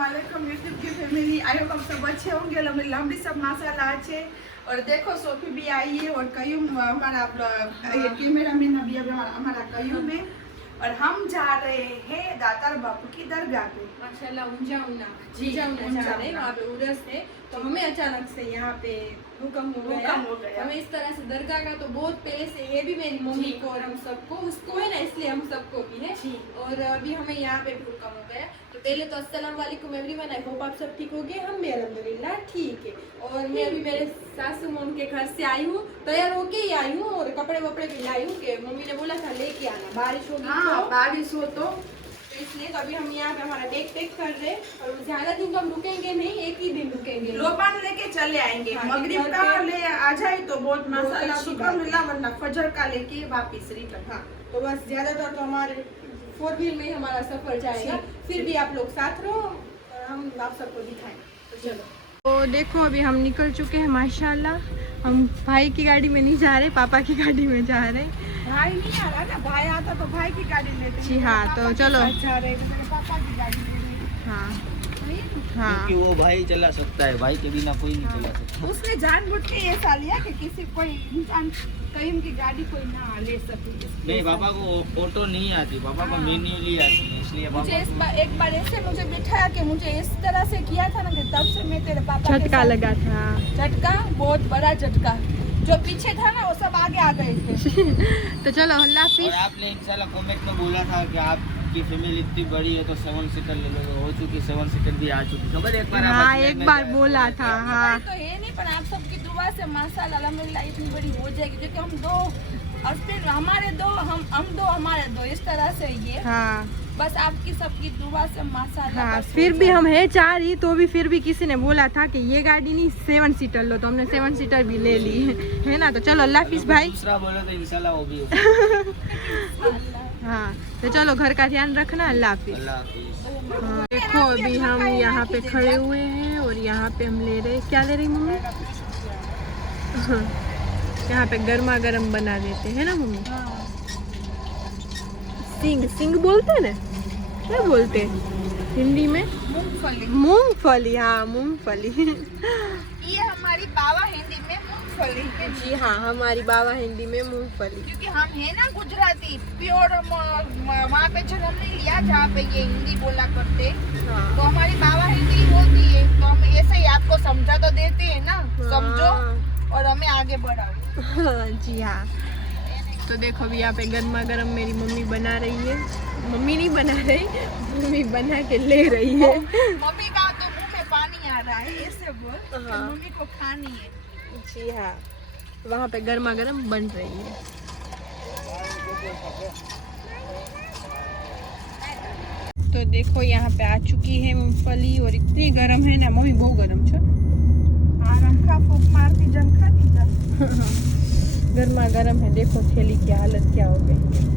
अस्सलामुअलैकुम यूट्यूब की family. I hope आप सब अच्छे होंगे। लंबी सब माशाल्लाह अच्छे। और देखो सोफी भी आई है और कयूम हमारा कैमरा मैन अभी हमारा कयूम है। और हम जा रहे हैं दातार बापू की दरगाह पे माशाल्लाह ऊंचा जी जा रहे हैं। वहाँ पे उर्स है तो हमें अचानक से यहाँ पे हुक्म हो गया। हमें इस तरह से दरगाह का तो बहुत पहले से है भी मेरी मम्मी को और हम सबको, उसको है ना, इसलिए हम सबको भी है। और अभी हमें यहाँ पे भी हुक्म हो गया। तो पहले तो अस्सलाम वालेकुम एवरीवन, आई होप आप सब ठीक हो गए। हम भी अल्हम्दुलिल्लाह ठीक है। और मैं अभी मेरे सासू मॉम के घर से आई हूँ, तैयार होके ही आई हूँ और कपड़े वपड़े भी लाई हूँ कि मम्मी ने बोला था लेके आना, बारिश होगी। हाँ, बारिश हो तो इसलिए तो अभी हम यहाँ पे हमारा बैग पैक कर रहे हैं। और ज्यादा दिन तो हम रुकेंगे नहीं, एक ही दिन रुकेंगे। लोबान लेके चले आएंगे। मगरिब का ले आ जाए तो बहुत माशाल्लाह शुक्र मिला, वरना फजर का लेके वापिस रिटर्न। हाँ, तो बस ज्यादातर तो हमारे 4 व्हील में ही हमारा सफर जाएगा। फिर भी आप लोग साथ रहो और हम आप सबको दिखाएं। तो चलो। तो देखो अभी हम निकल चुके हैं माशाल्लाह। हम भाई की गाड़ी में नहीं जा रहे, पापा की गाड़ी में जा रहे हैं। भाई नहीं आ रहा ना, भाई आता तो भाई की गाड़ी लेते। जी हाँ, तो चलो। जा रहे हैं, मेरे पापा की गाड़ी ले रहे। हाँ हाँ, क्योंकि वो भाई चला सकता है, भाई के बिना कोई नहीं चला सकता। उसने जानबूझ के ये सा लिया कि किसी कोई इंसान कहीं की गाड़ी कोई ना ले सके। नहीं, पापा को ऑटो नहीं आती, पापा को मैन्युअली आती है, इसलिए मुझे एक बार ऐसे मुझे बिठाया कि मुझे इस तरह से किया था ना कि तब से मैं तेरे पापा झटका लगा था। झटका, बहुत बड़ा झटका। जो पीछे था ना वो सब आगे आ गए थे। तो चलो अल्लाह हाफिज। और आपने इंशाल्लाह कमेंट में बोला था कि आपकी फैमिली इतनी बड़ी है तो 7 सीटर ले लो, हो चुकी 7 सीटर भी आ चुकी। खबर एक बार हाँ, एक बार बोला था। हाँ, तो है नहीं, पर आप सबकी दुआ से माशाल्लाह अल्हम्दुलिल्लाह इतनी बड़ी हो जाएगी, क्योंकि हम दो और फिर हमारे दो, हम दो हमारे दो, इस तरह से ये। हाँ बस आपकी सबकी दुआ से माशाल्लाह। हाँ, फिर भी हम है 4 ही, तो भी फिर भी किसी ने बोला था कि ये गाड़ी नहीं 7 सीटर लो, तो हमने 7 सीटर भी ले ली है ना। तो चलो अल्लाह हाफिज भाई। दूसरा बोले तो इंशाल्लाह वो भी होगा। हाँ, तो चलो घर का ध्यान रखना। अल्लाह हाफिज। अल्लाह हाफिज। हाँ, देखो अभी हम यहाँ पे खड़े हुए हैं और यहाँ पे हम ले रहे, क्या ले रही मम्मी? हाँ, यहाँ पे गर्मा गर्म बना देते हैं ना मम्मी। सिंग बोलते हैं ना, क्या बोलते हैं हिंदी में? मूंगफली। मूंगफली, हाँ मूंगफली। ये हमारी बाबा हिंदी में मूंगफली है। जी हाँ, हमारी बाबा हिंदी में मूंगफली। क्योंकि हम है ना गुजराती प्योर, वहाँ पे जन्म नहीं लिया जहाँ पे ये हिंदी बोला करते। हाँ। तो हमारी बाबा हिंदी बोलती है, तो हम ऐसे ही आपको समझा तो देते हैं ना, समझो और हमें आगे बढ़ाओ। हाँ, जी हाँ। तो देखो अभी यहाँ पे गर्मा गर्म मेरी मम्मी बना रही है। मम्मी नहीं बना रही, मम्मी बना के ले रही है। मम्मी का तो मुंह में पानी आ रहा है, ऐसे बोल। तो हाँ। मम्मी को खानी है। जी हाँ, वहाँ पे गर्मा गर्म बन रही है। तो देखो यहाँ पे आ चुकी है मूंगफली और इतनी गर्म है ना मम्मी, बहुत गर्म छ। रंखा फूक मारती जंखा दी जा। गर्मा गर्म है। देखो थैली की हालत क्या हो गई।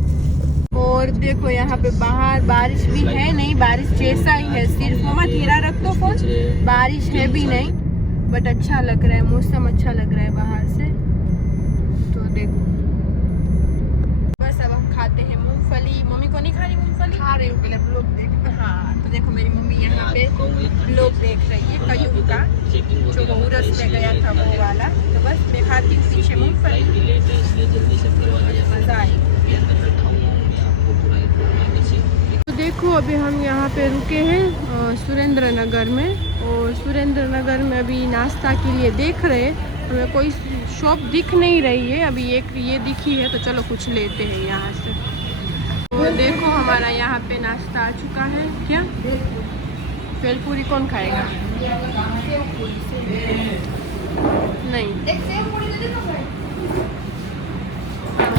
और देखो यहाँ पे बाहर बारिश भी है नहीं, बारिश जैसा ही है, सिर्फ मम्मा धीरा रख दो फोन। बारिश है भी नहीं, बट अच्छा लग रहा है, मौसम अच्छा लग रहा है बाहर से। तो देखो बस अब हम खाते हैं मूंगफली। मम्मी को नहीं खानी मूंगफली? खा रही हूँ, पहले ब्लॉग देख। हाँ, तो देखो मेरी मम्मी यहाँ पे ब्लॉग देख रही है कयूं का, जो वो उरस पे गया था वो वाला। तो बस मैं खाती हूँ पीछे मूंगफली, मजा आई। तो देखो अभी हम यहाँ पे रुके हैं सुरेंद्र नगर में, और सुरेंद्र नगर में अभी नाश्ता के लिए देख रहे हैं। हमें कोई शॉप दिख नहीं रही है, अभी एक ये दिखी है, तो चलो कुछ लेते हैं यहाँ से। तो देखो हमारा यहाँ पे नाश्ता आ चुका है। क्या भेलपूरी कौन खाएगा? नहीं।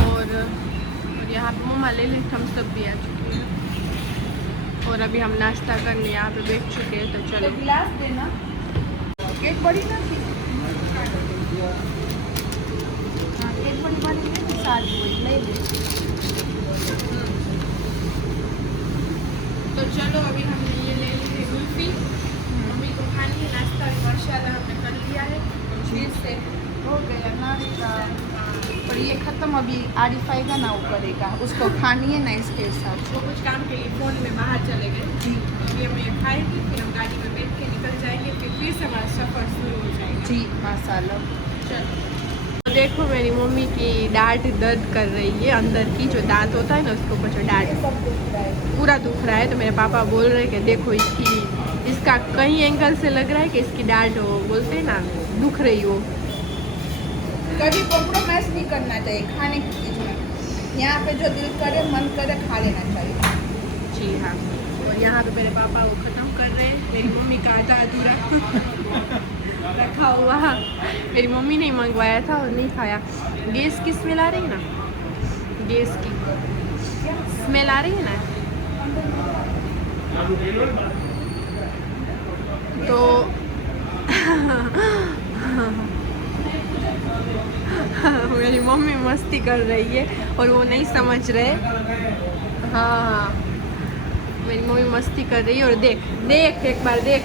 और यहाँ पे मम्मा ले ले, थम्स अप भी आ चुकी है। और अभी हम नाश्ता करने यहाँ पे बैठ चुके हैं। तो चलो गिलास देना, केक बड़ी ना थी। हाँ, केक बड़ी बनी है, साथ ले ले। तो चलो अभी हमने ये ले ली है कुल्फी, मम्मी को खानी है। नाश्ता माशाल्लाह हमने कर लिया है, खीर से हो गया नाश्ता। और ये खत्म, अभी आरिफ आएगा ना, वो करेगा, उसको खानी है ना इसके हिसाब से। वो कुछ काम के लिए फोन में बाहर चले गए जी। ये हम ये खाएंगे, फिर हम गाड़ी में बैठ के निकल जाएंगे, फिर से हमारा सफ़र शुरू हो जाएगा जी माशाल्लाह। चलो देखो मेरी मम्मी की डांट दर्द कर रही है, अंदर की जो दांत होता है ना उसके ऊपर जो डांट पूरा दुख रहा है। तो मेरे पापा बोल रहे हैं कि देखो इसका कई एंगल से लग रहा है कि इसकी डांट हो, बोलते हैं ना दुख रही हो। कभी कॉम्प्रोमाइज नहीं करना चाहिए खाने की चीज़ में। यहाँ पे जो दिल करे मन करे खा लेना चाहिए। जी हाँ। और यहाँ पे मेरे पापा वो ख़त्म कर रहे हैं, मेरी मम्मी का आधा अधूरा रखा हुआ। मेरी मम्मी ने मंगवाया था और नहीं खाया। गैस की स्मेल आ रही है ना, गैस की स्मेल आ रही है ना। तो मेरी मम्मी मस्ती कर रही है और वो नहीं समझ रहे। हाँ मेरी मम्मी मस्ती कर रही है। और देख देख एक बार देख,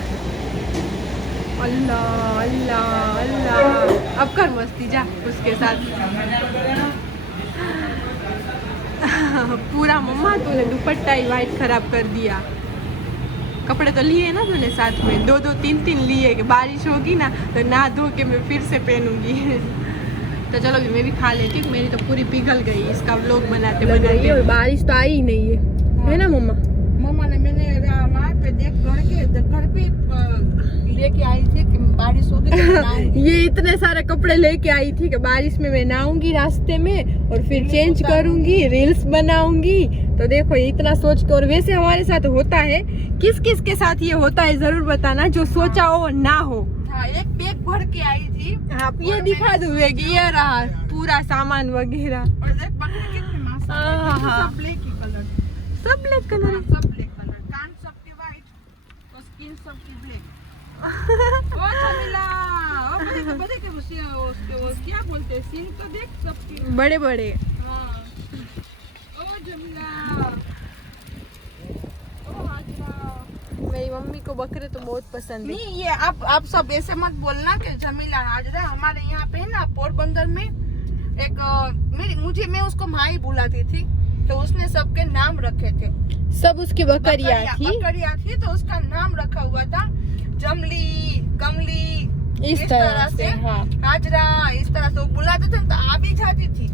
अल्लाह अल्लाह अल्लाह, अब कर मस्ती जा उसके साथ। पूरा मम्मा तूने दुपट्टा ही वाइट खराब कर दिया। कपड़े तो लिए ना तूने साथ में, दो दो तीन तीन लिए कि बारिश होगी ना तो नहा धो के मैं फिर से पहनूंगी। तो चलो भी मैं भी खा लेती हूँ, मेरी तो पूरी पिघल गई इसका व्लॉग बनाते बनाते। और बारिश तो आई ही नहीं है ना मम्मा? मम्मा ने मैंने वहाँ पे देख घर पे लेके आई थी कि बारिश होगी तो ये इतने सारे कपड़े लेके आई थी कि बारिश में मैं नहाऊंगी रास्ते में और फिर चेंज करूंगी, रील्स बनाऊंगी। तो देखो इतना सोच के। और वैसे हमारे साथ होता है, किस किस के साथ ये होता है जरूर बताना, जो सोचा हो ना हो। हाँ, एक बैग भर के आई थी। हाँ ये दिखा दूंगी, ये रहा पूरा सामान वगैरह। और देख बकरी कितनी मासूम है, सब ब्लैक ही कलर, सब ब्लैक कलर है। सब ब्लैक कलर, कान सबकी वाइट और स्किन सबकी ब्लैक। ओ जमीला, ओ बड़े के उसके क्या बोलते हैं, सीन तो देख सबकी बड़े बड़े। हाँ। ओ जमीला, ओ हाजरा। मेरी मम्मी को बकरे तो बहुत पसंद है। नहीं ये आप सब ऐसे मत बोलना कि जमीला हाजरा। हमारे यहाँ पे है ना पोरबंदर में एक मैं उसको माई बुलाती थी, तो उसने सबके नाम रखे थे। सब उसकी बकरियाँ थी तो उसका नाम रखा हुआ था जमली, कमली, इस तरह से। हाँ। हाजरा, इस तरह से वो बुलाते थे तो आ भी जाती थी।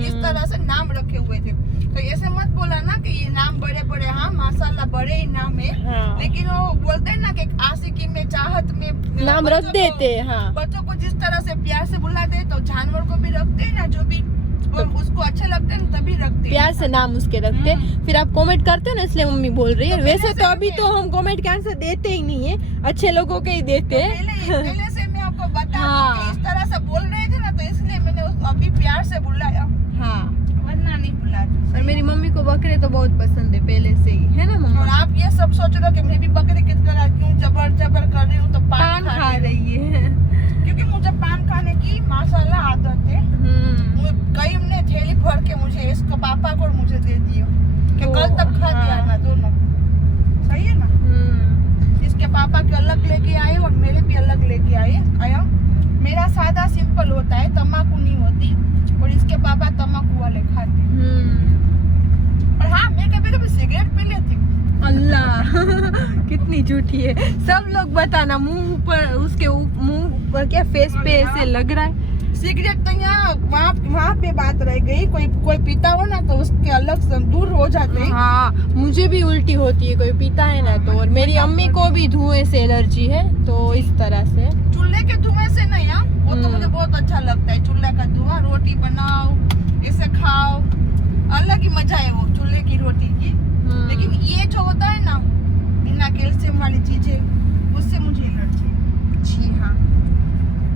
इस तरह से नाम रखे हुए थे। तो ऐसे मत बोला ना कि ये नाम बड़े बड़े, हाँ माशाल्लाह बड़े ही नाम है। हाँ। लेकिन वो बोलते हैं ना कि आशिकी में, चाहत में नाम रख देते। हाँ। बच्चों को जिस तरह से प्यार से बुलाते हैं तो जानवर को भी रखते हैं ना, जो भी उसको अच्छे लगते हैं तभी रखते हैं, प्यार से नाम उसके रखते। फिर आप कमेंट करते हो ना, इसलिए मम्मी बोल रही है। तो वैसे तो अभी तो हम कमेंट के आंसर देते ही नहीं है, अच्छे लोगों के ही देते हैं। पहले से मैं आपको बता हाँ। दूं कि इस तरह से बोल रहे थे ना, तो इसलिए मैंने उसको अभी प्यार से बुलाया, हाँ वरना नहीं बुलाती। और मेरी मम्मी को बकरे तो बहुत पसंद है पहले से ही, है ना और मम्मा? आप ये सब सोच रहे हो कि मैं भी बकरे की तरह क्यों जबर जबर कर रही हूँ, तो पान खा रही है। क्योंकि मुझे पान खाने की माशाल्लाह आदत है। कई ने थैली भर के मुझे, इसको पापा को और मुझे दे दिया कि कल तक खा दिया ना दोनों। सही है ना? इसके पापा के अलग लेके आए और मेरे भी अलग लेके आया। मेरा सादा सिंपल होता है, तम्बाकू नहीं होती, और इसके पापा तम्बाकू वाले खाते हैं। और हाँ, मैं कभी सिगरेट पी लेती हूँ। अल्लाह कितनी झूठी है। सब लोग बताना, मुंह पर उसके मुंह पर क्या फेस पे ऐसे लग रहा है। सिगरेट तो यहाँ वहाँ पे बात रह गई, कोई पीता हो ना तो उसके अलग से दूर हो जाते हैं। हाँ मुझे भी उल्टी होती है कोई पीता है ना तो। और मेरी अम्मी को भी धुएं से एलर्जी है, तो इस तरह से। चूल्हे के धुएं से नहीं, वो तो मुझे बहुत अच्छा लगता है। चूल्हे का धुआं, रोटी बनाओ, इसे खाओ, अलग ही मजा है वो चूल्हे की रोटी की। लेकिन ये जो होता है ना बिना कैल्शियम वाली चीजें, उससे मुझे एलर्जी है। जी हाँ।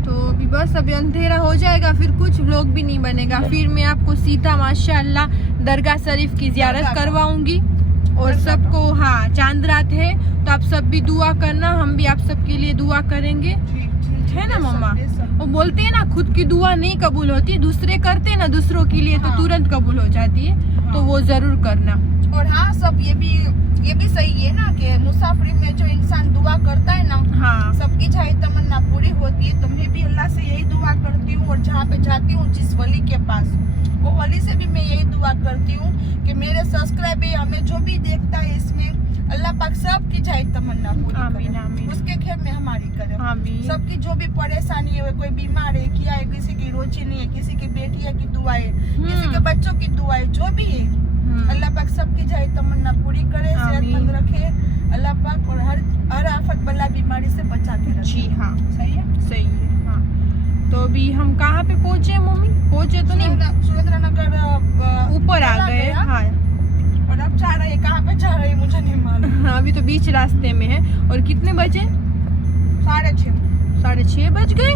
तो अभी बस अभी अंधेरा हो जाएगा, फिर कुछ व्लॉग भी नहीं बनेगा। फिर मैं आपको सीधा माशाअल्लाह दरगाह शरीफ की जियारत करवाऊंगी। और सबको, हाँ चांद रात है तो आप सब भी दुआ करना, हम भी आप सबके लिए दुआ करेंगे, है ना मम्मा? वो बोलते हैं ना, खुद की दुआ नहीं कबूल होती, दूसरे करते हैं ना दूसरों के लिए तो तुरंत कबूल हो जाती है। तो वो जरूर करना। और हाँ, सब ये भी सही है ना कि मुसाफिरी में जो इंसान दुआ करता है ना, हाँ सबकी चाहे तमन्ना पूरी होती है। तो मैं भी अल्लाह से यही दुआ करती हूँ, और जहाँ पे जाती हूँ जिस वली के पास, वो वली से भी मैं यही दुआ करती हूँ कि मेरे सब्सक्राइबर हमें जो भी देखता है इसमें, अल्लाह पाक सबकी चाहे तमन्ना पूरी आमीन, करे, आमीन। उसके खेर में हमारी करे। आमीन। सबकी जो भी परेशानी है, कोई बीमार है, क्या है, किसी की रोजी नहीं है, किसी की बेटिया की दुआ है, किसी के बच्चों की दुआ है, जो भी है अल्लाह पाक सबकी चाहे तमन्ना पूरी करे, सेहतमंद रखे अल्लाह पाक, और हर आफत बला बीमारी से बचा के रखे। जी हाँ, सही है, सही है। हाँ, तो अभी हम कहाँ पे पहुँचे मम्मी? पहुँचे तो नहीं, सुरेंद्र नगर ऊपर आ गए। हाँ, और अब जा रहे हैं, कहाँ पे जा रहे हैं मुझे नहीं मालूम। अभी तो बीच रास्ते में है। और कितने बजे? 6:30। 6:30 बज गए।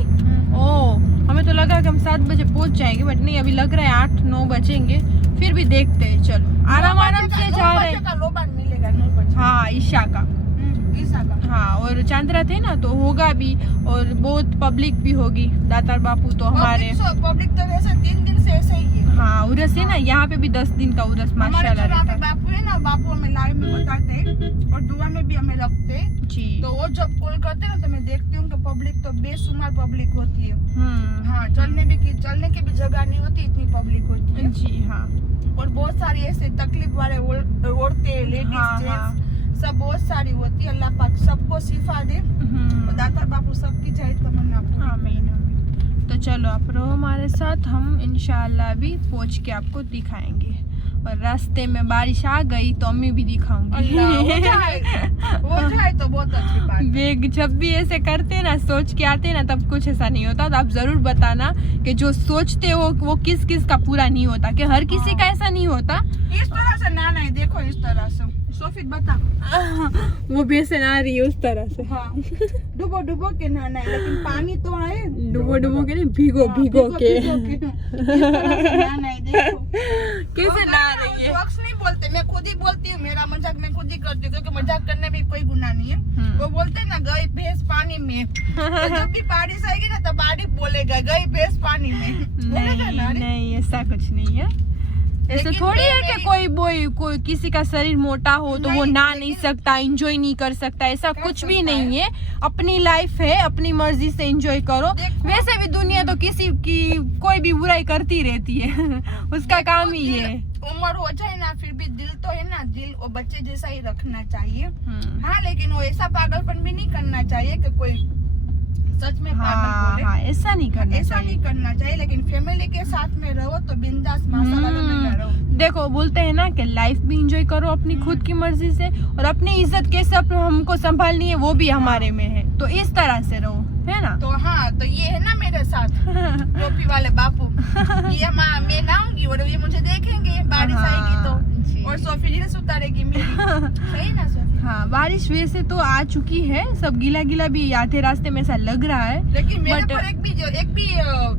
ओ, हमें तो लगा कि हम 7 बजे पहुंच जाएंगे, बट नहीं, अभी लग रहा है 8-9 बजेंगे। फिर भी देखते हैं, चलो आराम से जा रहे हैं। लोबान मिलेगा 9 बजे। हाँ, ईशा का। ईसा का। हाँ, और चांद्रा थे ना तो होगा भी, और बहुत पब्लिक भी होगी। दातार बापू तो हमारे पब्लिक तो वैसे 3 दिन से ऐसे ही है। हाँ, उरस है ना, यहाँ पे भी 10 दिन का उरस माशाल्लाह रहता है। बापू है ना, बापू हमें लाइव में बताते हैं और दुआ में भी हमें रखते हैं। जी। तो वो जब कॉल करते हैं ना, तो मैं देखती हूँ कि पब्लिक तो बेशुमार पब्लिक होती है। हाँ, चलने की भी जगह नहीं होती, इतनी पब्लिक होती है। जी हाँ। और बहुत सारी ऐसे तकलीफ वाले औरतें, लेडीज, जेंट्स सब बहुत सारी होती है। अल्लाह पाक सबको शिफा दे, और दाता बापू सबकी चाहे तमन्ना पूरी। आमीन, आमीन। तो चलो आप रहो हमारे साथ, हम इंशाल्लाह भी पहुंच के आपको दिखाएंगे। और रास्ते में बारिश आ गई तो अम्मी भी दिखाऊंगी। अल्लाह, वो जाए तो बहुत अच्छी बात है। बेग जब भी ऐसे करते हैं ना, सोच के आते हैं ना, तब कुछ ऐसा नहीं होता। तो आप जरूर बताना कि जो सोचते हो वो किस किस का पूरा नहीं होता, कि हर किसी का ऐसा नहीं होता। इस तरह से ना नहीं, देखो इस तरह से सोफित बता। वो भी ऐसे ना रही है उस तरह से। हाँ, डुबो के नहाना है, लेकिन पानी तो आए। डुबो के नहीं, भीगो के इस तरह से नहाना है, देखो कैसे नहा रही है। जोक्स नहीं बोलते, मैं खुद ही बोलती हूँ, मेरा मजाक मैं खुद ही करती हूँ, क्योंकि मजाक करने में कोई गुनाह नहीं है। वो बोलते हैं ना, गई भैंस पानी में। तो जब भी बारिश आएगी ना, तो बारिश बोलेगा गई भैंस पानी में, बोलेगा ना। नहीं, ऐसा कुछ नहीं है। ऐसे थोड़ी है कि कोई किसी का शरीर मोटा हो तो वो नहा नहीं सकता, एंजॉय नहीं कर सकता, ऐसा कुछ भी नहीं है। अपनी लाइफ है, अपनी मर्जी से एंजॉय करो। वैसे भी दुनिया तो किसी की कोई भी बुराई करती रहती है उसका काम ही है। उम्र हो जाए ना, फिर भी दिल तो है ना, दिल वो बच्चे जैसा ही रखना चाहिए। हाँ, लेकिन वो ऐसा पागलपन भी नहीं करना चाहिए कि कोई सच में पागल बोले। हाँ, ऐसा नहीं करना चाहिए। लेकिन फैमिली के साथ में रहो तो बिंदास माशाल्लाह में रहो। देखो, बोलते हैं ना कि लाइफ भी एंजॉय करो अपनी खुद की मर्जी से, और अपनी इज्जत कैसे हमको संभालनी है वो भी हमारे में है। तो इस तरह से रहो, है ना। तो हाँ, तो ये है ना मेरे साथ टोपी वाले बापू, ये मैं लाऊंगी और ये मुझे देखेंगे, बारिश आएगी तो, और सोफी रील्स उतारेगी मेरी। सही ना सोफी? हाँ, बारिश वैसे तो आ चुकी है, सब गीला गीला भी आधे रास्ते में ऐसा लग रहा है, लेकिन मेरे पर एक भी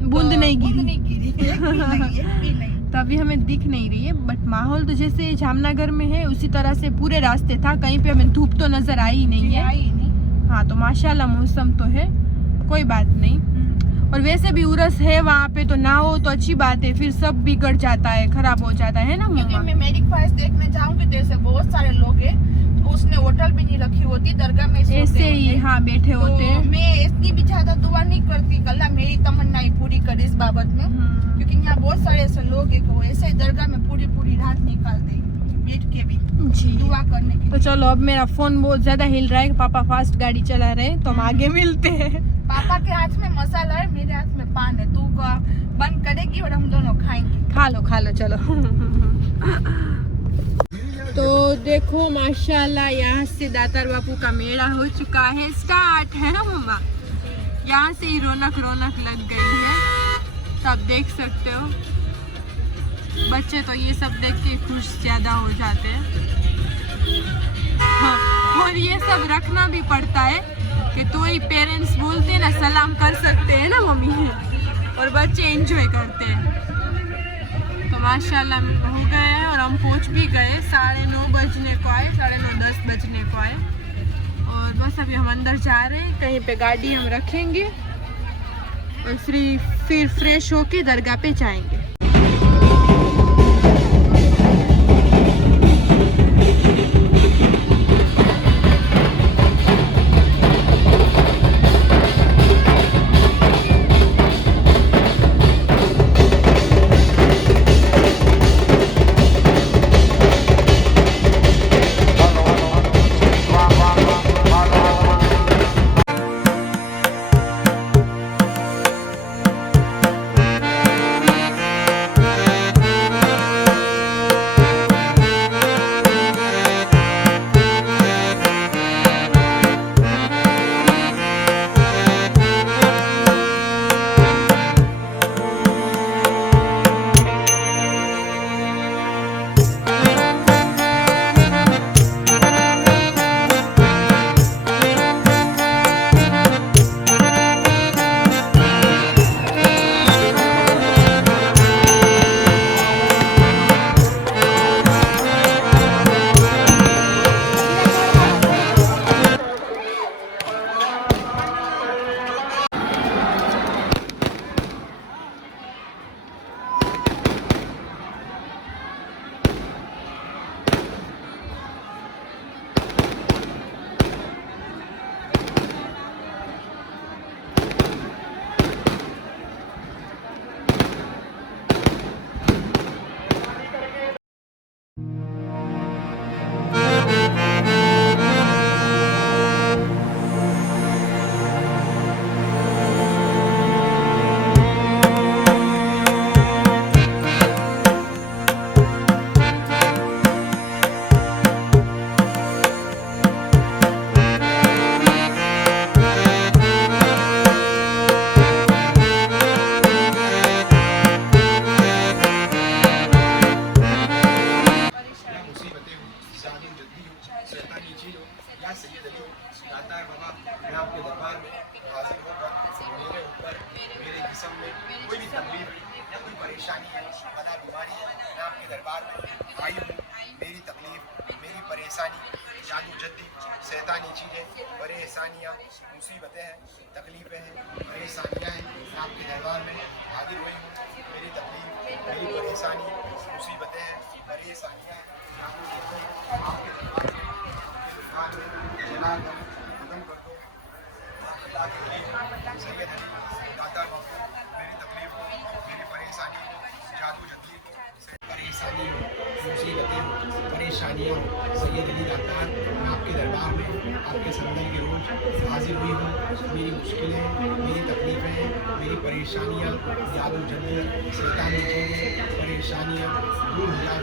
बूंद नहीं गिरी। एक भी नहीं। तो अभी हमें दिख नहीं रही है, बट माहौल तो जैसे जामनगर में है उसी तरह से पूरे रास्ते था, कहीं पे हमें धूप तो नजर आई नहीं है। हाँ, तो माशाल्लाह मौसम तो है, कोई बात नहीं। और वैसे भी उरस है वहाँ पे, तो ना हो तो अच्छी बात है, फिर सब बिगड़ जाता है, खराब हो जाता है ना। क्योंकि मैं मेरी ख्वाहिश देखने जाऊंगी, जैसे बहुत सारे लोग हैं, तो उसने होटल भी नहीं रखी होती, दरगाह में ऐसे ही हाँ बैठे होते हैं। मैं इतनी भी ज्यादा दुआ नहीं करती, अल्लाह मेरी तमन्ना ही पूरी करे इस बाबत में, क्योंकि यहाँ बहुत सारे ऐसे लोग हैं वो ऐसे ही दरगाह में पूरी रात निकाल दे बैठ के भी दुआ करने के। तो चलो, अब मेरा फोन बहुत ज्यादा हिल रहा है, पापा फास्ट गाड़ी चला रहे हैं, तो हम आगे मिलते हैं। पापा के हाथ में मसाला है, मेरे हाथ में पान है, तू बंद करेगी और हम दोनों खाएंगे। खा लो चलो। तो देखो माशाल्लाह, यहाँ से दातार बापू का मेला हो चुका है स्टार्ट, है ना मम्मा। यहाँ से ही रौनक लग गई है, सब देख सकते हो। बच्चे तो ये सब देख के खुश ज्यादा हो जाते हैं। हाँ, और ये सब रखना भी पड़ता है कि तो ही पेरेंट्स बोलते हैं ना, सलाम कर सकते हैं ना मम्मी, और बच्चे एंजॉय करते हैं। तो माशाल्लाह हो गए हैं और हम पहुंच भी गए, 9:30 बजने को आए, 9:30-10 बजने को आए। और बस अभी हम अंदर जा रहे हैं, कहीं पे गाड़ी हम रखेंगे और फिर फ्रेश होके दरगाह पे जाएंगे। परेशानी है, बला बीमारी है, मैं आपके दरबार में आई हूँ। मेरी तकलीफ, मेरी परेशानी, जादू जद्दी, शैतानी चीज़ें, परेशानियाँ, मुसीबतें हैं, तकलीफ़ें हैं, परेशानियाँ हैं, मैं आपके दरबार में हाजिर हुई हूँ। मेरी तकलीफ, मेरी परेशानी, मुसीबतें हैं, परेशानियाँ हैं, जादू जद्दी, आपके दरबार में जला कर खत्म कर दो। सैयद अली दाता मेरी तकलीफ हो, मेरी परेशानी हो, जादू जद्दी हो, परेशानी हो, मुसीबतें हो, परेशानियाँ हो, सैयद अली दाता मैं आपके दरबार में आपके संदल के रोज हाजिर हुई हूँ। मेरी मुश्किलें, मेरी तकलीफ़ें, मेरी परेशानियाँ, जादू जद्दी, शैतानी चीज़ें, परेशानियाँ दूर हो जाए।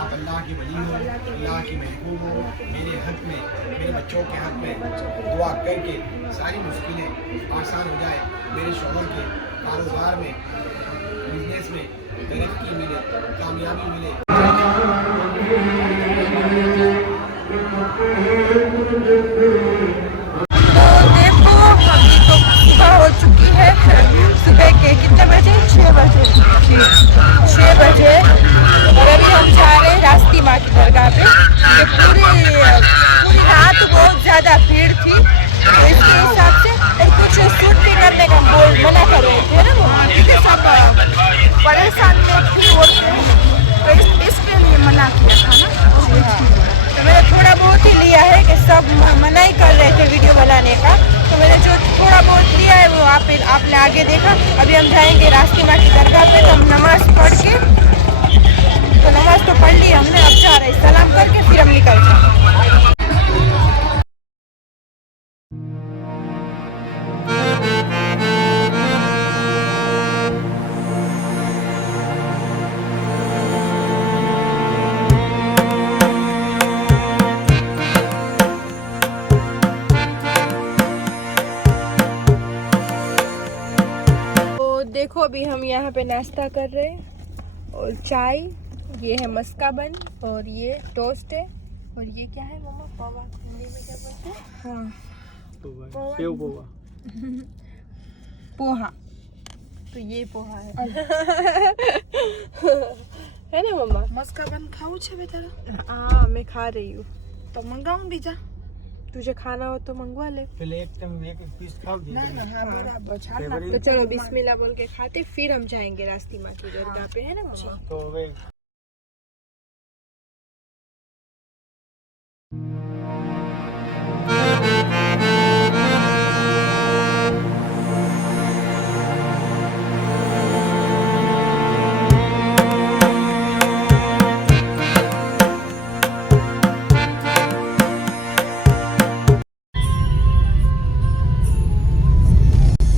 आप अल्लाह की वली हो, अल्लाह की महबूब हो। मेरे हक़ में, मेरे बच्चों के हक़ में दुआ करके सारी मुश्किलें आसान हो जाए। मेरे शोहर के कारोबार में, बिजनेस में तरक्की मिले, कामयाबी मिले। देखो अभी तो सुबह हो चुकी है। सुबह के कितने बजे? 6 बजे। 6 बजे और अभी हम जा रहे हैं रास्ती माँ की दरगाह पे। ये पूरी रात बहुत ज़्यादा भीड़ थी, तो इसके हिसाब से और कुछ शूट भी करने का मना कर रहे थे ना वो, क्योंकि सब परेशान लोग थी औरतें, तो इसके लिए मना किया था ना। हाँ, तो मैंने थोड़ा बहुत ही लिया है कि सब मना ही कर रहे थे वीडियो बनाने का, तो मैंने जो थोड़ा बहुत लिया है वो आपने आगे देखा। अभी हम जाएंगे रास्ती माँ की दरगाह पे, तो हम नमाज पढ़ के, तो नमाज तो पढ़ ली हमने, अब जा रहे सलाम करके फिर हम निकल जाएंगे। देखो अभी हम यहाँ पे नाश्ता कर रहे हैं और चाय, ये है मस्का बन और ये टोस्ट है और ये क्या है मम्मा? पोहा हिंदी में क्या बोलते हैं? हाँ सेव पोहा। पोहा, तो ये पोहा है है ना मम्मा? मस्का बन खाऊं छे बेटा? हाँ मैं खा रही हूँ। तो मंगाऊं बीजा? तुझे खाना हो तो मंगवा ले। पहले एक टाइम एक पीस खा दे। हाँ बराबर छाड़ना। तो चलो बिस्मिल्लाह बोल के खाते, फिर हम जाएंगे रास्ती माँ की दरगाह पे, है ना मम्मा? तो वे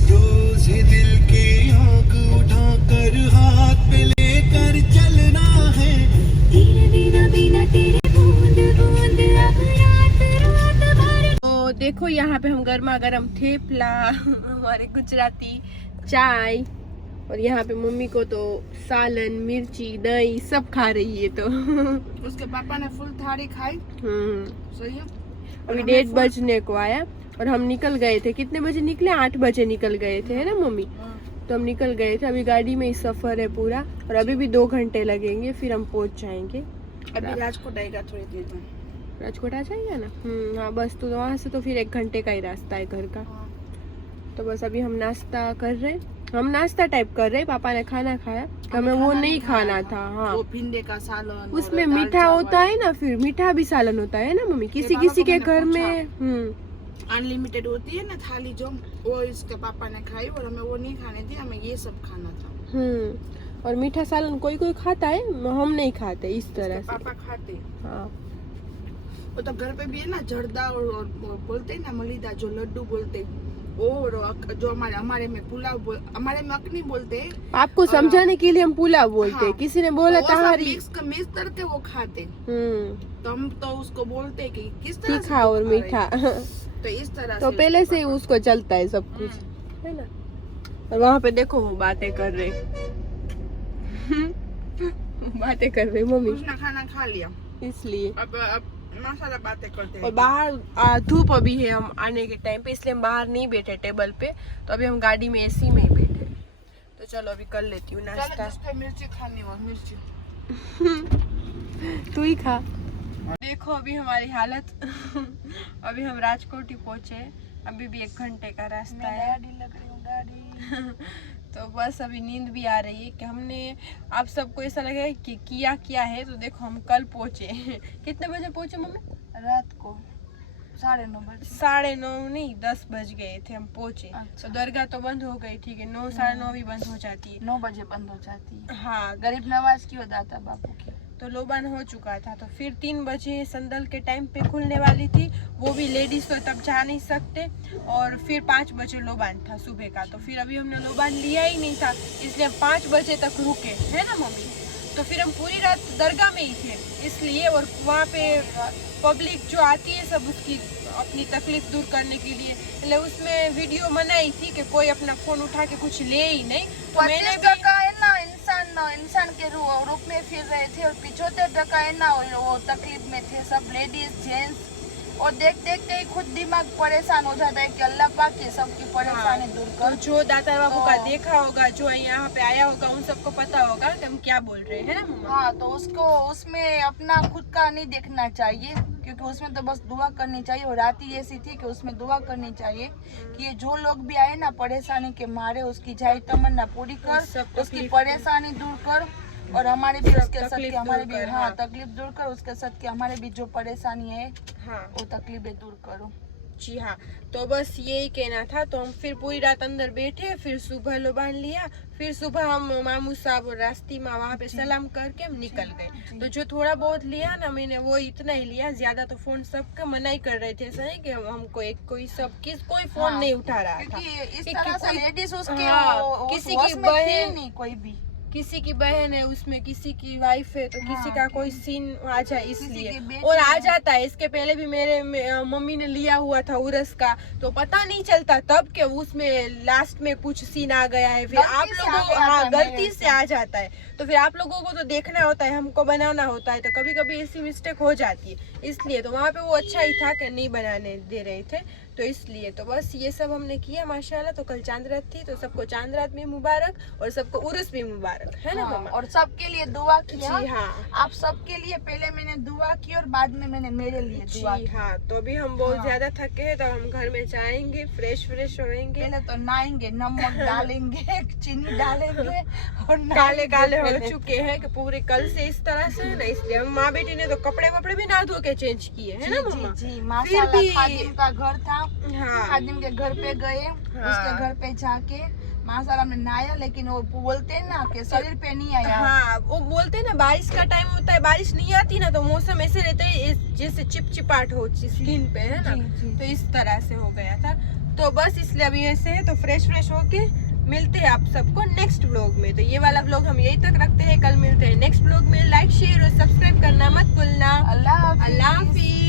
रोज दिल की आंख उठाकर हाथ पे लेकर चलना है। तो देखो यहाँ पे हम गर्मा गर्म थेपला, हमारे गुजराती चाय, और यहाँ पे मम्मी को तो सालन, मिर्ची, दही सब खा रही है। तो उसके पापा ने फुल थाली खाई। सही है। अभी 1:30 बजने को आया और हम निकल गए थे। कितने बजे निकले? 8 बजे निकल गए थे, है ना मम्मी? तो हम निकल गए थे। अभी गाड़ी में ही सफर है पूरा, और अभी भी 2 घंटे लगेंगे, फिर हम पहुंच जाएंगे। अभी राजकोट आएगा थोड़ी देर में। राजकोट आ जाएगा ना? हाँ बस, तो वहाँ से तो फिर 1 घंटे का ही रास्ता है घर का। तो बस अभी हम नाश्ता कर रहे, हम नाश्ता टाइप कर रहे। पापा ने खाना खाया, हमें वो नहीं खाना था। हाँ, वो भिंडे का सालन, उसमें मीठा होता है ना, फिर मीठा भी सालन होता है ना मम्मी, किसी किसी के घर में। अनलिमिटेड होती है ना थाली जो, वो इसके पापा ने खाई और हमें वो नहीं खाने थी, हमें ये सब खाना था। और मीठा सालन कोई कोई खाता है, हम नहीं खाते इस तरह से। पापा खाते। हाँ, वो तो घर पे भी है ना जर्दा और बोलते हैं ना मलिदा, जो लड्डू बोलते, और जो हमारे में पुलाव हमारे में अकनी बोलते हैं। आपको समझाने के लिए हम पुलाव बोलते हैं। किसी ने बोला तहारी, मिक्स करके वो खाते। तो हम तो उसको बोलते कि किस तरह से तीखा और मीठा। तो इस तरह तो से पहले से ही उसको चलता है सब कुछ, है ना? और वहाँ पे देखो वो बातें कर रहे बातें कर रहे मम्मी, उसने खाना खा लिया इसलिए। अब माशाल्लाह बातें करते हैं। और बाहर धूप अभी है हम आने के टाइम पे, इसलिए हम बाहर नहीं बैठे टेबल पे। तो अभी हम गाड़ी में एसी में ही बैठे। तो चलो अभी कर लेती हूँ नाश्ता। जिसको मिर्ची खानी हो मिर्ची। तू ही खा। देखो अभी हमारी हालत अभी हम राजकोट ही पहुंचे, अभी भी 1 घंटे का रास्ता है। तो बस अभी नींद भी आ रही है कि हमने, आप सबको ऐसा लगे कि किया है। तो देखो हम कल पहुंचे कितने बजे पहुंचे मम्मी? रात को 9:30 बजे। 9:30 नहीं 10 बज गए थे हम पहुंचे। अच्छा। तो दरगाह तो बंद हो गई थी कि 9 साढ़े 9 भी बंद हो जाती है। 9 बजे बंद हो जाती है। हाँ, गरीब नवाज की अदा था बापू की। तो लोबान हो चुका था। तो फिर 3 बजे संदल के टाइम पे खुलने वाली थी, वो भी लेडीज तो तब जा नहीं सकते। और फिर 5 बजे लोबान था सुबह का। तो फिर अभी हमने लोबान लिया ही नहीं था, इसलिए 5 बजे तक रुके, है ना मम्मी? तो फिर हम पूरी रात दरगाह में ही थे इसलिए। और वहाँ पे पब्लिक जो आती है सब उसकी अपनी तकलीफ दूर करने के लिए, એટલે उसमें वीडियो बनाई थी कि कोई अपना फोन उठा के कुछ ले ही नहीं। तो मैंने है ना इंसान के रूप में फिर रहे थे, और 75% है ना वो तकलीफ में थे सब, लेडीज जेंट्स। और देखते ही खुद दिमाग परेशान हो जाता है कि अल्लाह पाक ये सबकी परेशानी दूर कर। जो दाता बाबू का देखा होगा, जो यहाँ पे आया होगा, उन सबको पता होगा कि हम क्या बोल रहे हैं ना मम्मा? हाँ, तो उसको उसमें अपना खुद का नहीं देखना चाहिए, क्योंकि उसमें तो बस दुआ करनी चाहिए। और रात ही ऐसी थी कि उसमें दुआ करनी चाहिए कि ये जो लोग भी आए ना परेशानी के मारे, उसकी जाई तमन्ना पूरी कर, उसकी परेशानी दूर कर, और हमारे भी उसके साथ के हमारे भी तकलीफ दूर कर, उसके साथ के हमारे भी जो परेशानी है वो तकलीफें दूर करो। जी हाँ, तो बस यही कहना था। तो हम फिर पूरी रात अंदर बैठे, फिर सुबह लोबान लिया, फिर सुबह हम मामू साहब और रास्ती में वहाँ पे सलाम करके हम निकल गए। तो जो थोड़ा बहुत लिया ना मैंने, वो इतना ही लिया, ज्यादा तो फोन सबका मना ही कर रहे थे। ऐसा नहीं कि हमको कोई फोन नहीं उठा रहा था। इस तरह से लेडीज उसके किसी की बहन नहीं, कोई भी किसी की बहन है उसमें, किसी की वाइफ है, तो किसी का कोई सीन आ जाए इसलिए। बेटी और आ जाता है। इसके पहले भी मेरे मम्मी ने लिया हुआ था उरस का, तो पता नहीं चलता तब के उसमें लास्ट में कुछ सीन आ गया है, फिर आप लोगों गलती से आ जाता है। तो फिर आप लोगों को तो देखना होता है, हमको बनाना होता है, तो कभी कभी ऐसी मिस्टेक हो जाती है इसलिए। तो वहाँ पे वो अच्छा ही था कि नहीं बनाने दे रहे थे। तो इसलिए तो बस ये सब हमने किया माशाल्लाह। तो कल चांद रात थी, तो सबको चांद रात भी मुबारक और सबको उर्स भी मुबारक, है ना हाँ, मम्मा? और सबके लिए दुआ किया। जी हाँ, आप सबके लिए पहले मैंने दुआ की और बाद में मैंने मेरे लिए दुआ जी की। हाँ। तो अभी हम बहुत हाँ। ज्यादा थके हैं, तो हम घर में जाएंगे, फ्रेश होएंगे, पहले तो नहाएंगे, नमक डालेंगे, चीनी डालेंगे और काले काले हो पहले। चुके हैं कि पूरे कल से इस तरह से ना, इसलिए हम माँ बेटी ने तो कपड़े वपड़े भी ना धो के चेंज किए, है ना जी मम्मा? जी माशाल्लाह। भी- खादिम का घर था, हाँ खादिम के घर पे गए, उसके घर पे जाके माशाल्लाह हमने नहाया, लेकिन वो बोलते हैं ना कि शरीर पे नहीं आया। हाँ, वो बोलते हैं ना बारिश का टाइम होता है, बारिश नहीं आती ना तो मौसम ऐसे रहता है जैसे चिपचिपाहट हो स्किन पे, है ना? जी, जी। तो इस तरह से हो गया था। तो बस इसलिए अभी ऐसे है, तो फ्रेश होके मिलते हैं आप सबको नेक्स्ट व्लॉग में। तो ये वाला व्लॉग हम यही तक रखते हैं, कल मिलते हैं नेक्स्ट व्लॉग में। लाइक शेयर और सब्सक्राइब करना मत भूलना। अल्लाह हाफिज़। अल्लाह हाफिज।